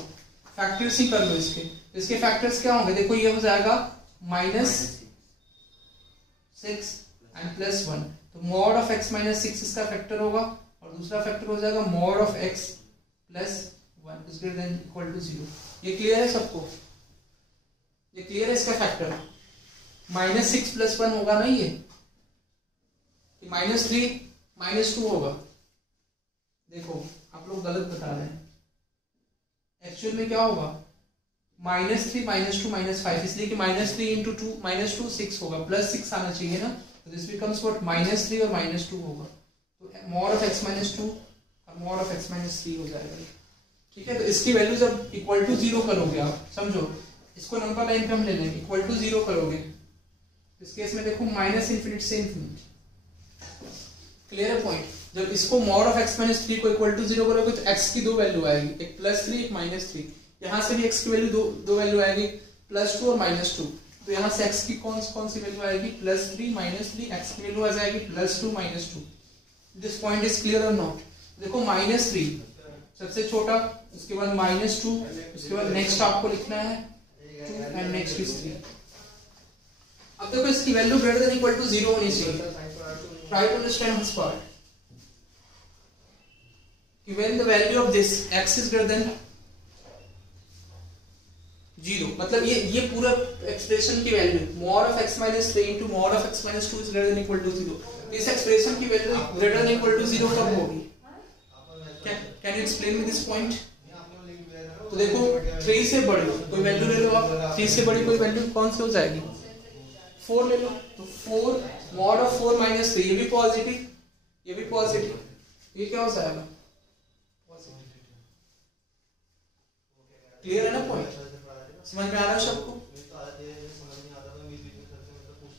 फैक्टर्स ही कर लो इसके। इसके फैक्टर्स क्या होंगे, देखो ये हो जाएगा -6 एंड प्लस 1, तो मॉड ऑफ x माइनस 6 इसका फैक्टर होगा, और दूसरा फैक्टर हो जाएगा mod of x plus 1 is greater than equal to 0। ये क्लियर है सबको? ये क्लियर है इसका फैक्टर, -6 प्लस 1 होगा ना, ये -3 -2 होगा। देखो आप लोग गलत बता रहे हैं, एक्चुअल में क्या होगा, -3 -2 -5, इसलिए कि -3 इंटू 2 -2 6 होगा, प्लस 6 आना चाहिए ना, तो दिस बिकम्स व्हाट -3 और -2 होगा, तो मॉड ऑफ x - 2 और मॉड ऑफ x - 3 हो जाएगा, ठीक है। तो इसकी वैल्यू जब इक्वल टू 0 करोगे आप, समझो इसको नंबर लाइन पे हम ले लेंगे, इक्वल टू 0 करोगे, इस केस में देखो -∞ से ∞। क्लियर है पॉइंट? जब इसको मॉड ऑफ x - 3 को इक्वल टू 0 करोगे, तो x की दो वैल्यू आएगी, एक +3 एक -3, यहाँ से भी x की वैल्यू दो वैल्यू आएगी, +2 और -2, तो यहाँ से x की कौन सी वैल्यू आएगी, +3 -3, x की वैल्यू आ जाएगी +2 -2। दिस पॉइंट इज क्लियर और नॉट? देखो -3 सबसे छोटा, उसके बाद -2, उसके बाद नेक्स्ट आपको लिखना है 2 एंड नेक्स्ट इज 3। अब देखो इसकी value greater than equal to 0 होनी चाहिए. Try to understand this part. When the value of this x is greater than 0, मतलब ये पूरा एक्सप्रेशन की value mod of x minus 3 into mod of x minus 2 is greater than equal to 0. इस expression की value greater than equal to 0 कब होगी? Can you explain me this point? तो देखो 3 से बड़ी कोई वैल्यू ले लो आप. 3 से बड़ी कोई वैल्यू कौन सी हो जाएगी? 4 ले लो. तो 4 mod of 4 minus 3, ये भी पॉजिटिव, ये भी पॉजिटिव, ये क्या हो जाएगा? क्लियर है ना पॉइंट? समझ में आ रहा है सबको?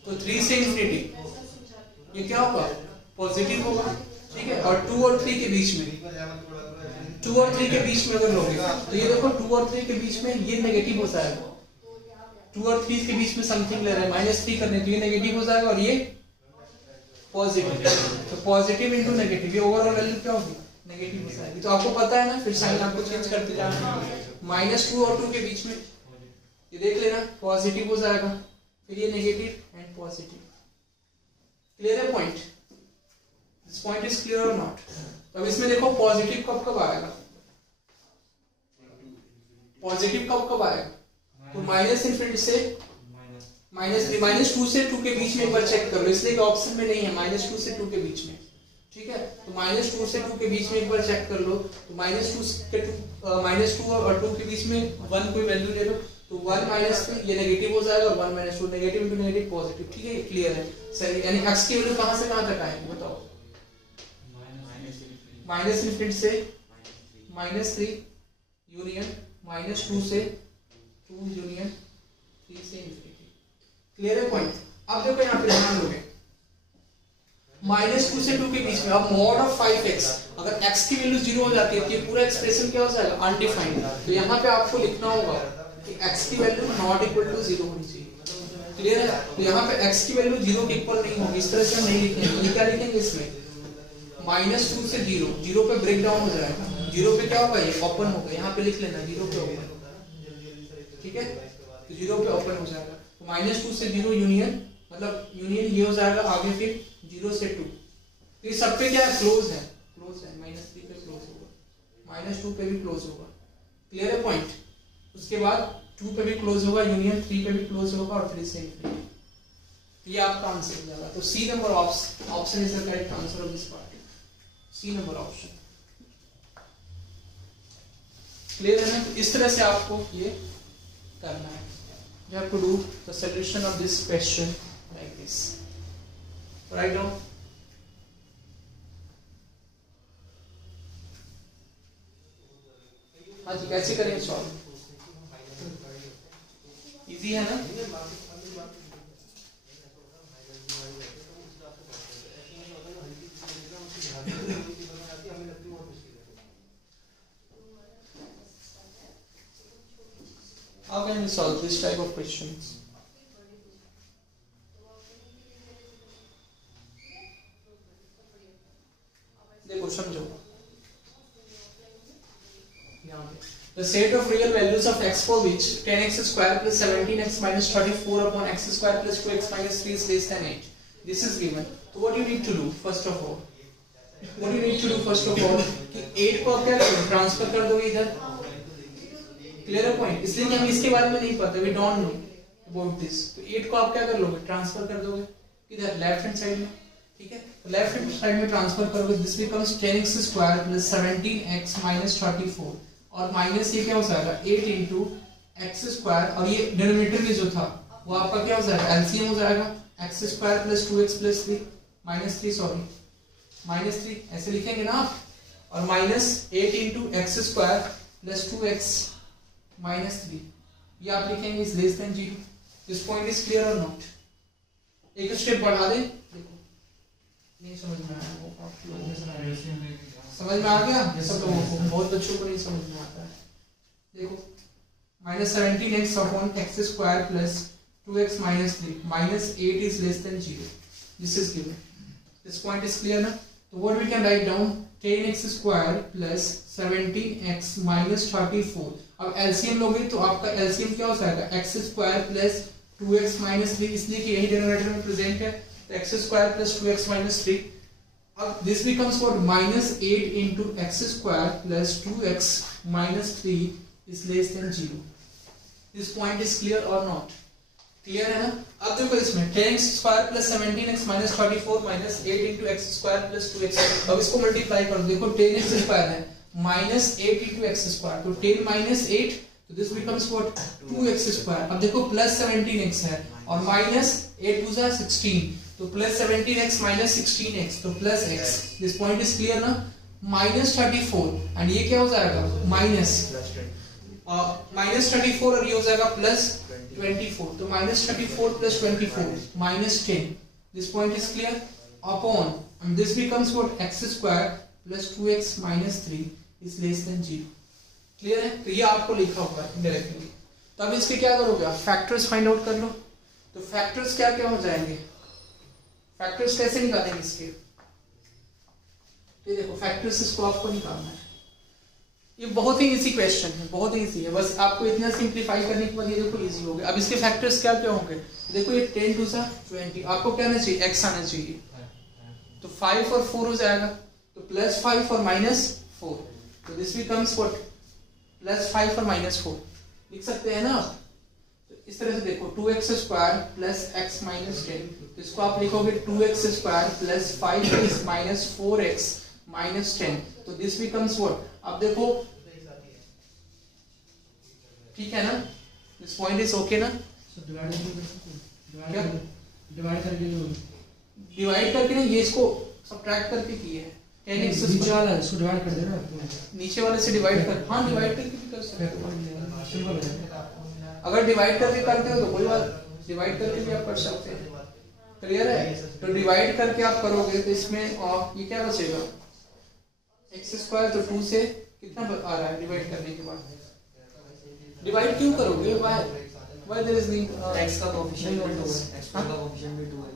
तो 3 से इंफिनिटी ये क्या होगा? पॉजिटिव होगा. ठीक है. और 2 और 3 के बीच में, 2 और 3 के बीच में अगर लोगे तो ये देखो 2 और 3 के बीच में ये नेगेटिव हो जाएगा. 2 और 3 के बीच में समथिंग ले रहे हैं -3 करने, तो ये नेगेटिव हो जाएगा और ये पॉजिटिव. तो पॉजिटिव इंटू नेगेटिव, ये ओवरऑल वैल्यू क्या होगी? नेगेटिव हो जाएगी. तो आपको पता है ना, फिर साइन आपको चेंज करते जाना है. -2 और 2 के बीच में ये देख लेना, पॉजिटिव हो जाएगा, फिर ये नेगेटिव एंड पॉजिटिव. क्लियर है point? This point is clear और नॉट? तो अब इसमें देखो पॉजिटिव कब कब आएगा? पॉजिटिव कब कब आएगा? तो -∞ से -2 से 2 के बीच में एक बार चेक करो, इसलिए ऑप्शन में नहीं है -2 से 2 के बीच में. ठीक है. तो -2 से 2 के बीच में एक बार चेक कर लो. तो -2 और 2 के बीच में 1 कोई वैल्यू ले लो. तो 1 -3 ये नेगेटिव हो जाएगा और 1 -2 नेगेटिव इंटू नेगेटिव पॉजिटिव. ठीक है. ये क्लियर है? सही. यानी x की वैल्यू कहां से कहां तक आएगी बताओ? -∞ से -3 यूनियन -2 से 2 यूनियन 3 से इंफिनिटी. क्लियर है पॉइंट? अब देखो यहां पे ध्यान दोगे -2 से 2 के बीच में अब mod of 5x, अगर x की वैल्यू 0 हो जाती है तो ये पूरा एक्सप्रेशन क्या हो जाएगा? अनडिफाइंड. तो यहाँ पे आपको लिखना होगा कि x की वैल्यू नॉट इक्वल टू 0 होनी चाहिए. क्लियर है? तो यहाँ पे x की वैल्यू 0 के इक्वल नहीं होगी. इस तरह से हम नहीं लिखेंगे. ये क्या लिखेंगे इसमें? -2 से 0 पे ब्रेक डाउन हो जाएगा. 0 पे क्या होगा? ये ओपन होगा. यहाँ पे लिख लेना 0 पे ओपन. ठीक है. तो 0 पे ओपन हो जाएगा. तो -2 से 0 यूनियन, मतलब यूनियन ये हो जाएगा. आगे फिर 0 से 2. तो ये सब पे क्या है? क्लोज है. क्लोज है. -3 पे क्लोज होगा, -2 पे भी क्लोज होगा. क्लियर है पॉइंट? उसके बाद 2 पे भी क्लोज होगा, यूनियन 3 पे भी क्लोज होगा और 3 से इंफिनिटी. तो ये आपका आंसर हो जाएगा. तो C number option is the correct answer of this part. C number option. Clear है ना? तो इस तरह से आपको ये करना है. You have to do the solution of this question like this. Write down. हाँ जी, कैसे करेंगे सॉल्व? इजी है ना? How can we solve this type of questions? देखो समझो. The set of real values of x for which 10x square plus 17x minus 34 upon x square plus 2x minus 3 is less than 8. This is given. So what you need to do first of all? What you need to do first of all कि 8 को क्या transfer कर दोगे इधर. Clear है point? इसलिए कि हम इसके बारे में नहीं पता. We don't know about this. तो 8 को आप क्या कर लोगे? ट्रांसफर कर दोगे इधर लेफ्ट हैंड साइड में. ठीक है. तो लेफ्ट हैंड साइड में ट्रांसफर करोगे. This becomes 10x square plus 17x minus 34 और माइनस ये क्या हो जाएगा? 8 इंटू एक्स स्क्वायर और ये डिनोमिनेटर में जो था वो आपका क्या हो जाएगा? एलसीएम हो जाएगा. X square plus 2x plus 3 -3 ऐसे लिखेंगे ना आप. और minus 8 into x square plus 2x minus 3 ये आप लिखेंगे is less than 0. This point is clear और नॉट? एक स्टेप बढ़ा दे. देखो नहीं समझ में आया वो आप लोगों ने समझ में आ गया? सब लोगों को, बहुत बच्चों को नहीं समझ में आता है. देखो -17x upon x square plus 2x minus 3 -8 is less than 0. This is given. This point is clear ना? तो what we can write down 10x square plus 17x minus 34. अब एलसीएम लोगे तो आपका एलसीएम क्या हो जाएगा? X square plus 2x minus 3, इसलिए कि यही डिनोमिनेटर में प्रेजेंट है, तो x square plus 2x minus 3. अब this becomes what, minus 8 into x square plus 2x minus 3 is less than 0. This point is clear और नॉट? क्लियर है ना? अब देखो इसमें 10x square plus 17x minus 34 minus 8 into x square plus 2x. अब इसको multiply करो, देखो 10x स्क्वायर है माइनस 8 इंटू एक्स स्क्वायर, तो 10 माइनस 8, तो this becomes what, 2x square. अब देखो प्लस 17x है और माइनस 8 2 जा 16, तो प्लस 17x माइनस 16x, तो plus x. This point is clear ना? माइनस 34 एंड ये क्या हो जाएगा, माइनस 34 और ये हो जाएगा प्लस 24, तो minus 34 plus 24 minus 10. This point is clear. Upon and this becomes what, x square plus 2x minus 3 is less than 0. Clear है? तो ये आपको लिखा हुआ है डायरेक्टली. तो अब इसके क्या करोगे आप, फैक्टर्स फाइंड आउट कर लो. तो फैक्टर्स क्या क्या हो जाएंगे, फैक्टर्स कैसे निकालेंगे इसके, ये देखो फैक्टर्स इसको आपको निकालना है. ये बहुत ही इजी क्वेश्चन है, बहुत ही इजी है, बस आपको इतना सिंप्लीफाई करने के बाद ये देखो इजी हो गया. अब इसके फैक्टर्स क्या क्या होंगे, देखो ये 10 2 सा 20, आपको क्या आना चाहिए, x आना चाहिए, तो 5 और 4 हो जाएगा, तो प्लस 5 और माइनस 4, तो दिस बिकम्स व्हाट, प्लस 5 और माइनस 4 लिख सकते हैं ना. तो इस तरह से देखो 2x square plus x minus 10, तो इसको आप लिखोगे 2x square plus 5x minus 4x minus 10, तो दिस बिकम्स व्हाट. अब देखो ठीक है ना, दिस पॉइंट इज ओके ना. डिवाइड करके ना, ये इसको सब्ट्रैक्ट करके किए है, 10x नीचे वाला इसको डिवाइड कर देना, नीचे वाले से डिवाइड कर, हाँ डिवाइड करके भी कर सकते हो. अगर डिवाइड करके करते हो तो कोई बात, डिवाइड करके भी आप कर सकते हैं. क्लियर है? तो डिवाइड करके आप करोगे तो इसमें ये क्या बचेगा, x स्क्वायर, तो 2 से कितना आ रहा है डिवाइड करने के बाद, डिवाइड क्यों करोगे, why there is x का कोएफिशिएंट भी 2 है, x का कोएफिशिएंट भी 2 है.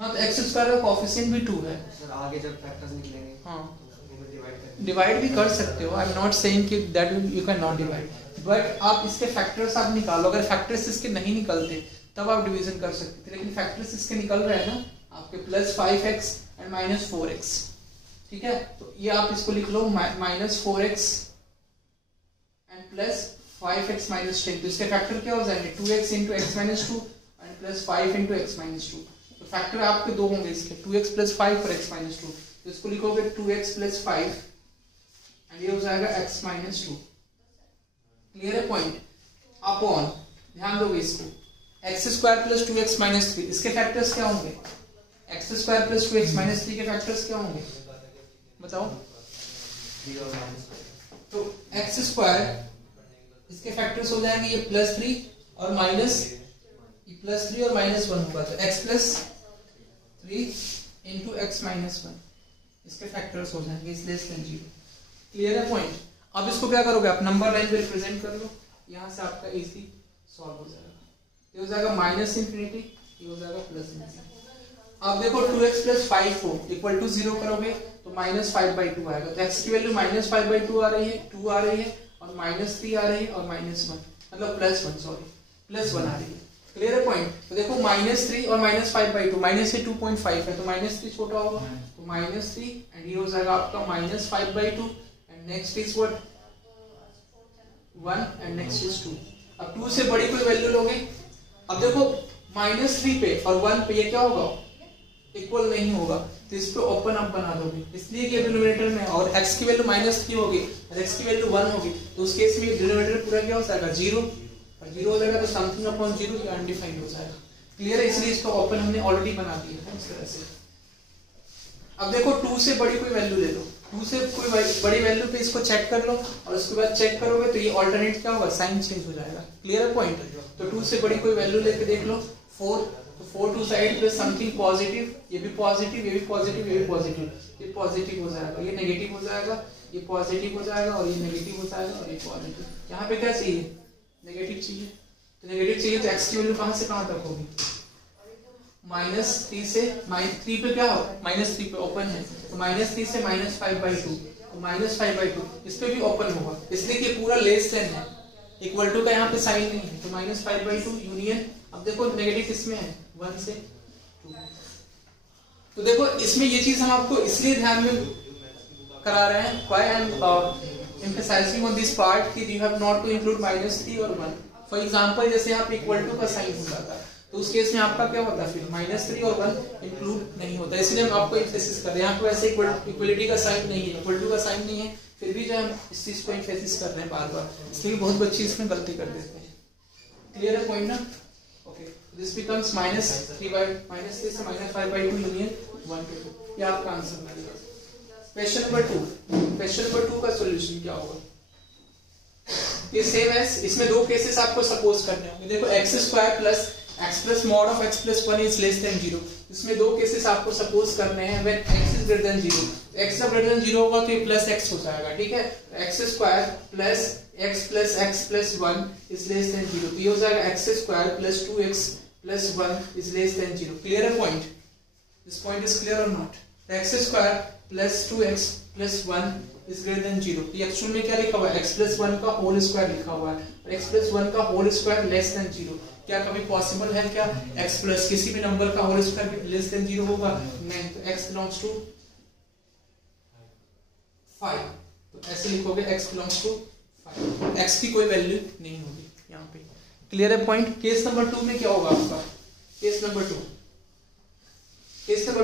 हाँ, तो x स्क्वायर का कोएफिशिएंट भी 2 है सर. आगे जब फैक्टर्स निकलेंगे हाँ तो डिवाइड भी कर सकते हो. आई एम नॉट सेइंग कि that you can not divide, but आप इसके फैक्टर्स आप निकालो. अगर फैक्टर्स इसके नहीं निकलते तब आप डिवीजन कर सकते थे, लेकिन फैक्टर्स इसके निकल रहे हैं ना आपके, plus 5x and minus 4x. ठीक है, तो ये आप इसको लिख लो, minus 4x and plus 5x minus 10, तो इसके फैक्टर क्या हो जाएंगे, 2x into x minus 2 and plus 5 into x minus 2. तो फैक्टर आपके दो होंगे इसके, 2x प्लस 5 और x माइनस 2, तो इसको लिखोगे 2x प्लस 5 एंड ये हो जाएगा x माइनस 2. क्लियर है पॉइंट? अपॉन, ध्यान दोगे इसको, x square plus 2x minus 3, इसके फैक्टर्स क्या होंगे, x square plus 2x minus 3 के फैक्टर्स क्या होंगे बताओ. तो x स्क्वायर, इसके फैक्टर्स हो जाएंगे ये प्लस 3 और माइनस, ये प्लस 3 और माइनस 1 होगा, तो x plus 3 into x minus 1, इसके फैक्टर्स हो जाएंगे इस लेस देन 0. क्लियर है पॉइंट? अब इसको क्या करोगे आप, नंबर लाइन पे रिप्रेजेंट कर लो, यहाँ से आपका इजी सॉल्व हो जाएगा. ये हो जाएगा माइनस इंफिनिटी, ये हो जाएगा प्लस इंफिनिटी. अब देखो 2x प्लस 5 को इक्वल टू 0 करोगे तो माइनस 5/2 आएगा, तो x की वैल्यू माइनस 5/2 आ रही है, 2 आ रही है और माइनस 3 आ रही है और माइनस 1, मतलब प्लस 1 सॉरी प्लस 1 आ रही है. क्लियर है पॉइंट? तो देखो माइनस 3 और माइनस 5/2, माइनस से 2.5 है तो माइनस 3 छोटा होगा, तो माइनस 3 एंड ये हो जाएगा आपका minus 5/2 and next is what 1 and next is 2. अब 2 से बड़ी कोई वैल्यू लोगे, अब देखो माइनस 3 पे और 1 पे ये क्या होगा, इक्वल नहीं होगा, तो इस पे ओपन अप बना दोगे, इसलिए कि डिनोमिनेटर में और x की वैल्यू माइनस 3 होगी और x की वैल्यू 1 होगी, तो उस केस में डिनोमिनेटर पूरा क्या हो जाएगा 0, और 0 हो जाएगा तो समथिंग अपॉन 0 या अनडिफाइंड हो जाएगा. क्लियर है? इसलिए इसको ओपन हमने ऑलरेडी बना दिया है इस तरह से. अब देखो 2 से बड़ी कोई वैल्यू ले लो, 2 से कोई बड़ी वैल्यू पे इसको चेक कर लो और उसके बाद चेक करोगे तो ये ऑल्टरनेट क्या होगा, साइन चेंज हो जाएगा. क्लियर है पॉइंट? तो 2 से बड़ी कोई वैल्यू लेके देख लो, 4, तो 4 to side plus something positive, ये भी पॉजिटिव, ये भी पॉजिटिव, ये भी पॉजिटिव, ये पॉजिटिव हो जाएगा, ये नेगेटिव हो जाएगा, ये पॉजिटिव हो जाएगा और ये नेगेटिव हो जाएगा और ये पॉजिटिव. यहाँ पे क्या चाहिए, नेगेटिव चाहिए, तो नेगेटिव चाहिए तो x की वैल्यू कहाँ से कहाँ तक होगी, माइनस 3 से -3 पे क्या हो, माइनस 3 पे ओपन है, तो माइनस 3 से माइनस 5/2, तो माइनस 5/2 इस पे भी ओपन होगा, इसलिए कि पूरा लेस देन है, इक्वल टू का यहाँ पे साइन नहीं है, तो -5/2 यूनियन। अब देखो नेगेटिव किसमें है, 1 से 2। तो देखो इसमें ये चीज हम आपको इसलिए ध्यान में करा रहे हैं, why I am emphasizing on this part कि you have not to include -3 और 1। फॉर एग्जांपल जैसे यहाँ पे इक्वल टू का साइन हो जाता है, तो उस केस में आपका क्या होता है, फिर -3 और 1 इंक्लूड नहीं होता। इसलिए हम आपको एम्फेसिस कर रहे हैं। यहाँ पे वैसे इक्वलिटी का साइन नहीं है, इक्वल टू का साइन नहीं है, फिर भी जो हम इस चीज को एम्फेसिस कर रहे हैं बार बार, इसलिए बहुत बच्चे इसमें गलती कर देते हैं। क्लियर है पॉइंट ना? ओके, दिस बिकम्स -3 से -5/2 यूनियन 1 to 2। ये आपका आंसर मिलेगा। क्वेश्चन नंबर 2, क्वेश्चन नंबर 2 का सॉल्यूशन क्या होगा? ये सेम है, इसमें दो केसेस आपको सपोज करने होंगे। देखो x² plus x plus mod of x plus 1 is less than 0। इसमें दो केसेस आपको सपोज करने हैं। When x is greater than 0, x जब ग्रेटर देन 0 होगा तो ये प्लस x हो जाएगा, ठीक है। x² plus x plus 1 is less than 0, तो ये हो जाएगा x² plus 2x plus 1 is less than 0। Clear है point? This point is clear और not? x² plus 2x plus 1 is greater than 0। तो एक्चुअल में क्या लिखा हुआ है, x प्लस 1 का होल स्क्वायर लिखा हुआ है, और x प्लस 1 का होल स्क्वायर लेस देन 0। क्या कभी पॉसिबल है क्या x प्लस किसी भी नंबर का होल स्क्वायर लेस देन 0 होगा? नहीं। तो x बिलोंग्स टू 5, तो ऐसे लिखोगे x बिलोंग्स टू 5, x की कोई वैल्यू नहीं होगी यहाँ पे। क्लियर है पॉइंट? केस नंबर 2 में क्या होगा आपका? केस नंबर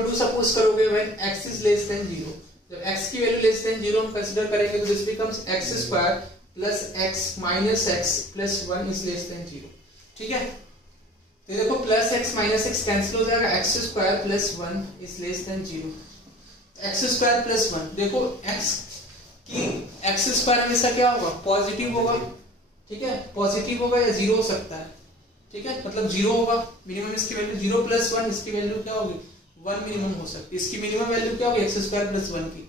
2 सपोज करोगे when x is less than 0। जब x की वैल्यू लेस देन 0 हम कंसीडर करेंगे तो this becomes x² plus x minus x plus 1 is less than 0, ठीक है। तो देखो plus x minus x cancel हो जाएगा, x² plus 1 is less than 0। x² plus 1, देखो x² हमेशा क्या होगा, पॉजिटिव होगा, ठीक है। पॉजिटिव होगा या 0 हो सकता है, ठीक है, मतलब 0 होगा मिनिमम। इसकी वैल्यू 0 प्लस 1, इसकी वैल्यू क्या होगी, 1 मिनिमम हो सकती है। इसकी मिनिमम वैल्यू क्या होगी, x² प्लस 1 की।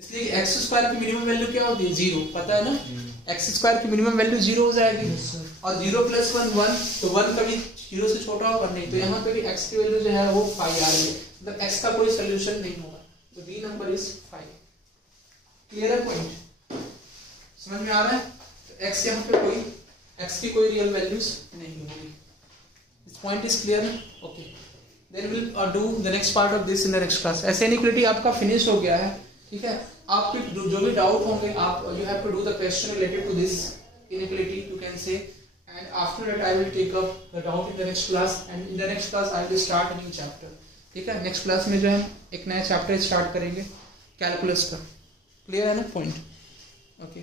इसलिए x² की मिनिमम वैल्यू क्या होती है, 0, पता है ना। x² की मिनिमम वैल्यू 0 हो जाएगी, और 0 प्लस 1 1, तो 1 कभी 0 से छोटा होगा नहीं, तो यहाँ पे भी x की वैल्यू जो है वो 5 आ रही है, मतलब x का कोई सोल्यूशन नहीं होगा। तो D नंबर इज 5। क्लियर है पॉइंट? समझ में आ रहा है? तो x यहाँ पे कोई x की कोई रियल वैल्यूज नहीं होगी। This point is clear? Okay, then will do the next part of this in the next class. ऐसे इनइक्वालिटी आपका फिनिश हो गया है, ठीक है। आपके जो भी डाउट होंगे आप you have to do the question related to this inequality you can say, and after that I will take up the doubt in the next class, and in the next class I will start a new chapter, ठीक है। Next class में जो है एक नया chapter start करेंगे calculus का। Clear है ना पॉइंट? ओके।